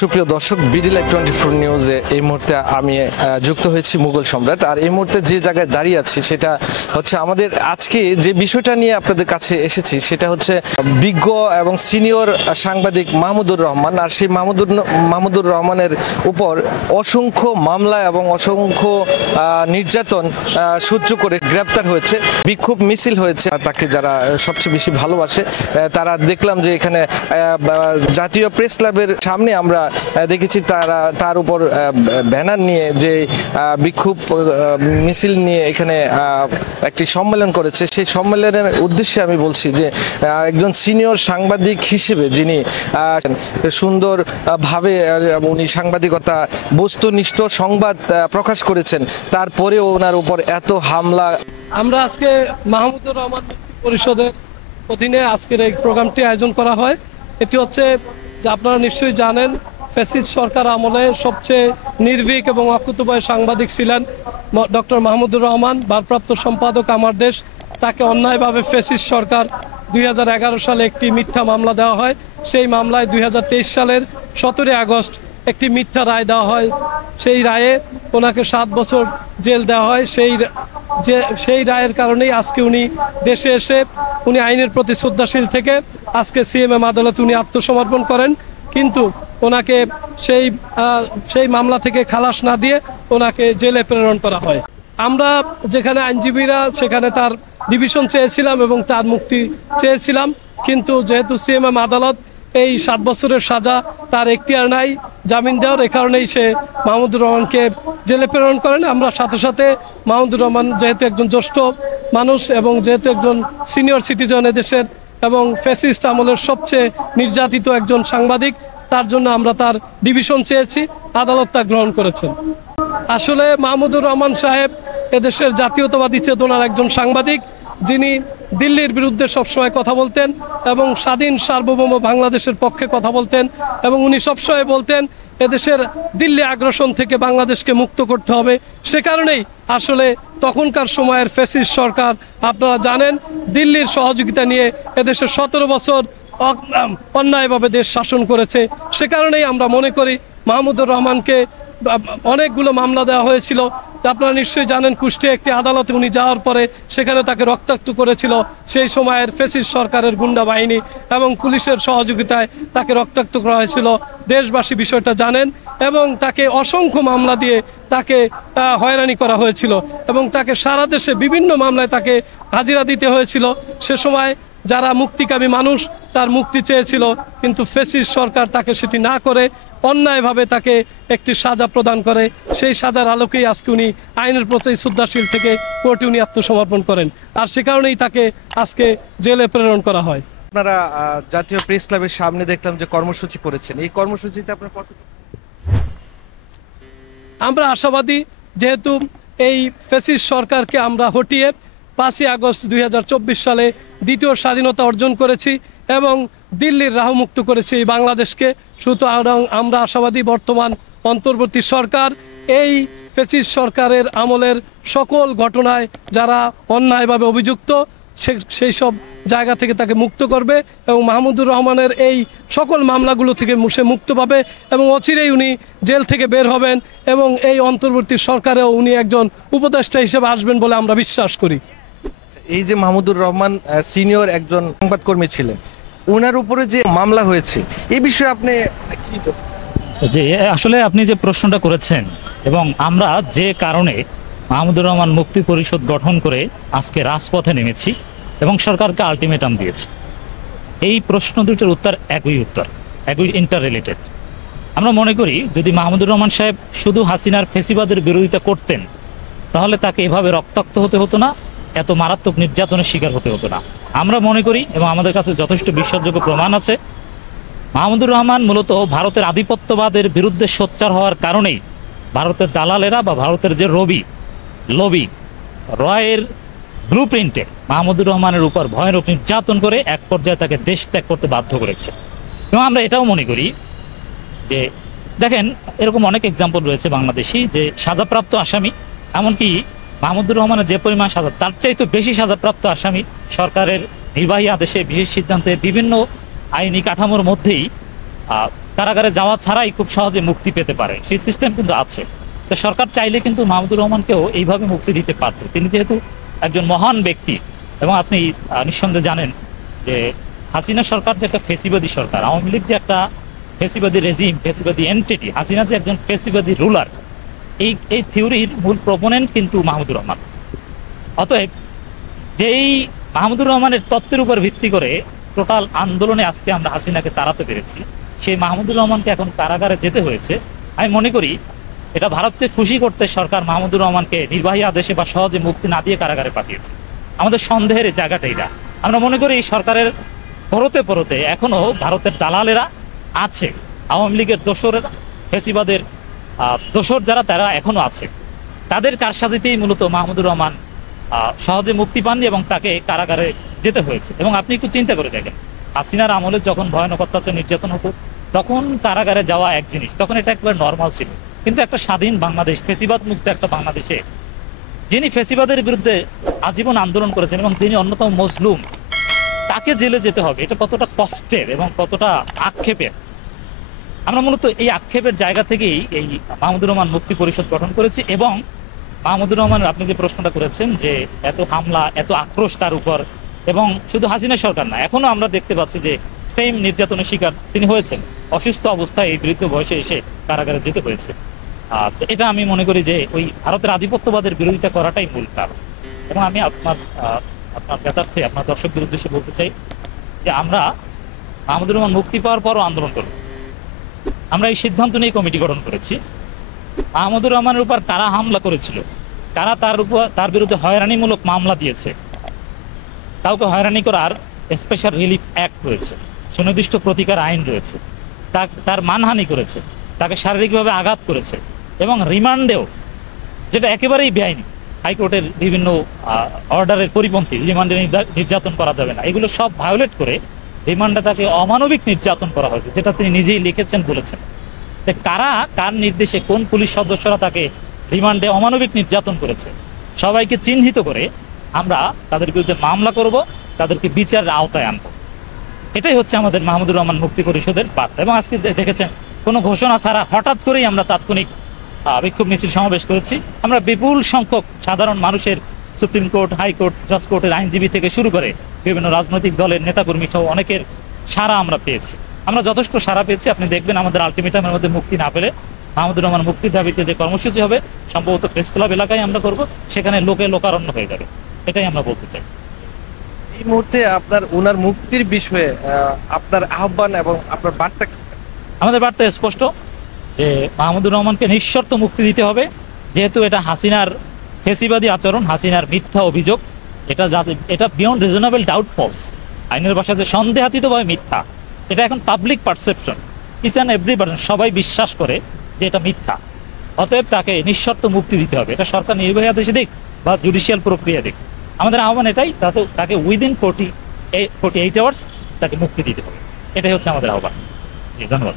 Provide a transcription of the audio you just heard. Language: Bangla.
সুপ্রিয় দর্শক, বিডি লাইভ 24 নিউজে এই মুহূর্তে আমি যুক্ত হয়েছি মুঘল সম্রাট। আর এই মুহূর্তে যে জায়গায় দাঁড়িয়ে আছি সেটা হচ্ছে আমাদের আজকে যে বিষয়টা নিয়ে আপনাদের কাছে এসেছি সেটা হচ্ছে বিজ্ঞ এবং সিনিয়র সাংবাদিক মাহমুদুর রহমান। আর সেই মাহমুদুর রহমানের উপর অসংখ্য মামলা এবং অসংখ্য নির্যাতন সহ্য করে গ্রেপ্তার হয়েছে, বিক্ষোভ মিছিল হয়েছে। তাকে যারা সবচেয়ে বেশি ভালোবাসে তারা দেখলাম যে এখানে জাতীয় প্রেস ক্লাবের সামনে আমরা দেখেছি তার উপর ব্যানার নিয়ে যে বিক্ষোভ মিছিল নিয়ে এখানে একটি সম্মেলন করেছে। সেই সম্মেলনের উদ্দেশ্যে আমি বলছি যে একজন সিনিয়র সাংবাদিক হিসেবে যিনি সুন্দরভাবে উনি সাংবাদিকতা বস্তুনিষ্ঠ সংবাদ প্রকাশ করেছেন, তারপরেও ওনার উপর এত হামলা। আমরা আজকে মাহমুদুর রহমান মুক্তি পরিষদের অধীনে আজকের এই প্রোগ্রামটি আয়োজন করা হয়। এটি হচ্ছে যে আপনারা নিশ্চয়ই জানেন, ফ্যাসিস্ট সরকার আমলে সবচেয়ে নির্ভীক এবং অকুতোভয় সাংবাদিক ছিলেন ডক্টর মাহমুদুর রহমান, ভারপ্রাপ্ত সম্পাদক আমার দেশ। তাকে অন্যায়ভাবে ফ্যাসিস্ট সরকার 2011 সালে একটি মিথ্যা মামলা দেওয়া হয়। সেই মামলায় 2023 সালের 17 আগস্ট একটি মিথ্যা রায় দেওয়া হয়। সেই রায়ে ওনাকে 7 বছর জেল দেওয়া হয়। সেই রায়ের কারণেই আজকে উনি দেশে এসে উনি আইনের প্রতি শ্রদ্ধাশীল থেকে আজকে সিএমএম আদালতে উনি আত্মসমর্পণ করেন। কিন্তু ওনাকে সেই মামলা থেকে খালাস না দিয়ে ওনাকে জেলে প্রেরণ করা হয়। আমরা যেখানে আইনজীবীরা সেখানে তার ডিভিশন চেয়েছিলাম এবং তার মুক্তি চেয়েছিলাম, কিন্তু যেহেতু সিএমএম আদালত এই 7 বছরের সাজা তার এখতিয়ার নাই জামিন দেওয়ার, এই কারণেই সে মাহমুদুর রহমানকে জেলে প্রেরণ করেন। আমরা সাথে সাথে মাহমুদুর রহমান যেহেতু একজন জ্যেষ্ঠ মানুষ এবং যেহেতু একজন সিনিয়র সিটিজেন এদেশের এবং ফ্যাসিস্ট আমলের সবচেয়ে নির্যাতিত একজন সাংবাদিক, তার জন্য আমরা তার ডিভিশন চেয়েছি, আদালত তা গ্রহণ করেছেন। আসলে মাহমুদুর রহমান সাহেব এদেশের জাতীয়তাবাদী চেতনার একজন সাংবাদিক, যিনি দিল্লির বিরুদ্ধে সবসময় কথা বলতেন এবং স্বাধীন সার্বভৌম বাংলাদেশের পক্ষে কথা বলতেন। এবং উনি সবসময় বলতেন এদেশের দিল্লি আগ্রাসন থেকে বাংলাদেশকে মুক্ত করতে হবে। সে কারণেই আসলে তখনকার সময়ের ফ্যাসিস্ট সরকার, আপনারা জানেন, দিল্লির সহযোগিতা নিয়ে এদেশে 17 বছর অন্যায়ভাবে দেশ শাসন করেছে। সে কারণেই আমরা মনে করি মাহমুদুর রহমানকে অনেকগুলো মামলা দেওয়া হয়েছিল। আপনারা নিশ্চয়ই জানেন, কুষ্টিয়া একটি আদালতে উনি যাওয়ার পরে সেখানে তাকে রক্তাক্ত করেছিল সেই সময়ের ফ্যাসিস্ট সরকারের গুন্ডা বাহিনী এবং পুলিশের সহযোগিতায় তাকে রক্তাক্ত করা হয়েছিল। দেশবাসী বিষয়টা জানেন এবং তাকে অসংখ্য মামলা দিয়ে তাকে হয়রানি করা হয়েছিল এবং তাকে সারা দেশে বিভিন্ন মামলায় তাকে হাজিরা দিতে হয়েছিল। সে সময় যারা মুক্তিকামী মানুষ তার মুক্তি চেয়েছিল, কিন্তু ফ্যাসিস্ট সরকার তাকে সেটি না করে অন্যায়ভাবে তাকে একটি সাজা প্রদান করে। সেই সাজার আলোকেই আজকে উনি আইনের প্রতি শ্রদ্ধাশীল থেকে কোর্টে উনি আত্মসমর্পণ করেন, আর সে কারণেই তাকে আজকে জেলে প্রেরণ করা হয়। আপনারা জাতীয় প্রেস ক্লাবের সামনে দেখলাম যে কর্মসূচি করেছেন, এই কর্মসূচিতে আপনারা কত? আমরা আশাবাদী, যেহেতু এই ফ্যাসিস্ট সরকারকে আমরা হটিয়ে 5ই আগস্ট 2024 সালে দ্বিতীয় স্বাধীনতা অর্জন করেছি এবং দিল্লির রাহমুক্ত করেছি এই বাংলাদেশকে। সুতরাং আমরা আশাবাদী বর্তমান অন্তর্বর্তী সরকার এই ফ্যাসিস্ট সরকারের আমলের সকল ঘটনায় যারা অন্যায়ভাবে অভিযুক্ত সেই সব জায়গা থেকে তাকে মুক্ত করবে এবং মাহমুদুর রহমানের এই সকল মামলাগুলো থেকে সে মুক্ত পাবে এবং অচিরেই উনি জেল থেকে বের হবেন এবং এই অন্তর্বর্তী সরকারেও উনি একজন উপদেষ্টা হিসেবে আসবেন বলে আমরা বিশ্বাস করি। এই যে মাহমুদুর রহমান সিনিয়র একজন সংবাদকর্মী ছিলেন, ওনার উপরে যে মামলা হয়েছে এই বিষয়ে আপনি কি? যে আসলে আপনি যে প্রশ্নটা করেছেন এবং আমরা যে কারণে মাহমুদুর রহমান মুক্তি পরিষদ গঠন করে আজকে রাজপথে নেমেছি এবং সরকারকে আলটিমেটাম দিয়েছি, এই প্রশ্ন দুটির উত্তর একই ইন্টার রিলেটেড। আমরা মনে করি যদি মাহমুদুর রহমান সাহেব শুধু হাসিনার ফেসিবাদের বিরোধিতা করতেন তাহলে তাকে এভাবে রক্তাক্ত হতে হতো না, এত মারাত্মক নির্যাতনের শিকার হতে হতো না। আমরা মনে করি এবং আমাদের কাছে যথেষ্ট বিশ্বাসযোগ্য প্রমাণ আছে, মাহমুদুর রহমান মূলত ভারতের আধিপত্যবাদের বিরুদ্ধে সোচ্চার হওয়ার কারণেই ভারতের দালালেরা বা ভারতের যে লবি রয়ের ব্লুপ্রিন্টে মাহমুদুর রহমানের উপর ভয়ানক নির্যাতন করে এক পর্যায়ে তাকে দেশ ত্যাগ করতে বাধ্য করেছে। এবং আমরা এটাও মনে করি যে দেখেন এরকম অনেক এক্সাম্পল রয়েছে বাংলাদেশি যে সাজাপ্রাপ্ত আসামি, এমনকি মাহমুদুর রহমানের যে পরিমাণ সাজা তার চাইতে বেশি সাজাপ্রাপ্ত আসামি সরকারের নির্বাহী আদেশে বিশেষ সিদ্ধান্তে বিভিন্ন আইনি কাঠামোর মধ্যেই কারাগারে যাওয়া ছাড়াই খুব সহজে মুক্তি পেতে পারে, সেই সিস্টেম কিন্তু আছে। তো সরকার চাইলে কিন্তু মাহমুদুর রহমানকেও এইভাবে মুক্তি দিতে পারত। তিনি যেহেতু একজন মহান ব্যক্তি, এবং আপনি নিঃসন্দেহে জানেন যে হাসিনা সরকার যে একটা ফেসিবাদী সরকার, আওয়ামী লীগ যে একটা ফেসিবাদী রেজিম, ফেসিবাদী এন্টিটি, হাসিনা যে একজন ফেসিবাদী রুলার, এই থিওরির মূল প্রপোনেন্ট কিন্তু মাহমুদুর রহমান। অতএব যেই মাহমুদুর রহমানের তত্ত্বের উপর ভিত্তি করে টোটাল আন্দোলনে আজকে আমরা হাসিনাকে তাড়াতে পেরেছি, সেই মাহমুদুর রহমানকে এখন কারাগারে যেতে হয়েছে। আমি মনে করি এটা ভারতকে খুশি করতে সরকার মাহমুদুর রহমানকে নির্বাহী আদেশে বা সহজে মুক্তি না দিয়ে কারাগারে পাঠিয়েছে। আমাদের সন্দেহের জায়গাটা এটা। আমরা মনে করি এই সরকারের পরতে পরতে এখনো ভারতের দালালেরা আছে, আওয়ামী লীগের দোসরেরা, ফেসিবাদের দোসর যারা, তারা এখনো আছে। তাদের কারসাজিতেই মূলত মাহমুদুর রহমান সহজে মুক্তি পাননি এবং তাকে কারাগারে যেতে হয়েছে। এবং আপনি একটু চিন্তা করে দেখেন, হাসিনার আমলে যখন ভয়ানক অত্যাচার নির্যাতন হতো তখন কারাগারে যাওয়া এক জিনিস, তখন এটা একবার নর্মাল ছিল। কিন্তু একটা স্বাধীন বাংলাদেশ, ফেসিবাদ মুক্ত একটা বাংলাদেশে যিনি ফেসিবাদের বিরুদ্ধে আজীবন আন্দোলন করেছেন এবং তিনি অন্যতম মজলুম, তাকে জেলে যেতে হবে, এটা কতটা কষ্টের এবং কতটা আক্ষেপের। আমরা মূলত এই আক্ষেপের জায়গা থেকেই এই মাহমুদুর রহমান মুক্তি পরিষদ গঠন করেছি। এবং মাহমুদুর রহমান, আপনি যে প্রশ্নটা করেছেন যে এত হামলা, এত আক্রোশ তার উপর, এবং শুধু হাসিনা সরকার না, এখনো আমরা দেখতে পাচ্ছি যে সেম নির্যাতনের শিকার তিনি হয়েছেন। অসুস্থ অবস্থায় এই বৃদ্ধ বয়সে এসে কারাগারে যেতে হয়েছে। তো এটা আমি মনে করি যে ওই ভারতের আধিপত্যবাদের বিরোধিতা করাটাই মূল কারণ। এবং আমি আপনার জ্ঞাতার্থে আপনার দর্শকদের উদ্দেশ্যে বলতে চাই যে আমরা মাহমুদুর রহমান মুক্তি পাওয়ার পরও আন্দোলন করব। আমরা এই সিদ্ধান্ত নিয়ে কমিটি গঠন করেছি। মাহমুদুর রহমানের উপর কারা হামলা করেছিল, কারা তার বিরুদ্ধে হয়রানিমূলক মামলা দিয়েছে, কাউকে হয়রানি করার স্পেশাল রিলিফ অ্যাক্ট রয়েছে, সুনির্দিষ্ট প্রতিকার আইন রয়েছে, তার মানহানি করেছে, তাকে শারীরিকভাবে আঘাত করেছে, এবং রিমান্ডেও, যেটা একেবারেই বেআইনি, হাইকোর্টের বিভিন্ন অর্ডারের পরিপন্থী, রিমান্ডে নির্যাতন করা যাবে না, এগুলো সব ভায়োলেট করে রিমান্ডে তাকে অমানবিক নির্যাতন করা হয়েছে, যেটা তিনি নিজেই লিখেছেন, বলেছেন। কারা, কার নির্দেশে, কোন পুলিশ সদস্যরা তাকে রিমান্ডে অমানবিক নির্যাতন করেছে, সবাইকে চিহ্নিত করে আমরা তাদের বিরুদ্ধে মামলা করব, তাদেরকে বিচারের আওতায় আনবো। এটাই হচ্ছে আমাদের মাহমুদুর রহমান মুক্তি পরিষদের বার্তা। এবং আজকে দেখেছেন কোনো ঘোষণা ছাড়া হঠাৎ করেই আমরা তাৎক্ষণিক বিক্ষোভ মিছিল সমাবেশ করেছি। আমরা বিপুল সংখ্যক সাধারণ মানুষের, সুপ্রিম কোর্ট, হাইকোর্ট, জজ কোর্টের আইনজীবী থেকে শুরু করে বিভিন্ন রাজনৈতিক দলের নেতাকর্মী সহ অনেকের সাড়া আমরা পেয়েছি। আমরা যথেষ্ট সাড়া পেয়েছি। আপনি দেখবেন আমাদের আলটিমেটামের মধ্যে মুক্তি না পেলে মাহমুদুর রহমান মুক্তির দাবিতে যে কর্মসূচি হবে, সম্ভবত প্রেস ক্লাব এলাকায় আমরা করব, সেখানে লোকারণ্য হয়ে যাবে। এটাই আমরা বলতে চাই। এই মুহূর্তে আপনার ওনার মুক্তির বিষয়ে আপনার আহ্বান এবং আপনার বার্তা? আমাদের বার্তা স্পষ্ট যে মাহমুদুর রহমানকে নিঃশর্ত মুক্তি দিতে হবে। যেহেতু এটা হাসিনার ফেসিবাদী আচরণ, হাসিনার মিথ্যা অভিযোগ, এটা বিয়ন্ড রিজনেবল ডাউট ফলস, আইনের ভাষায় যে সন্দেহাতীতভাবে মিথ্যা। এটা এখন public perception, each and every person, সবাই বিশ্বাস করে যে এটা মিথ্যা। অতএব তাকে নিঃশর্ত মুক্তি দিতে হবে। এটা সরকার নির্বাহী আদেশে দিক বা জুডিশিয়াল প্রক্রিয়া দিক, আমাদের আহ্বান এটাই, তাকে উইদিন 48 আওয়ার্স তাকে মুক্তি দিতে হবে। এটাই হচ্ছে আমাদের আহ্বান। ধন্যবাদ।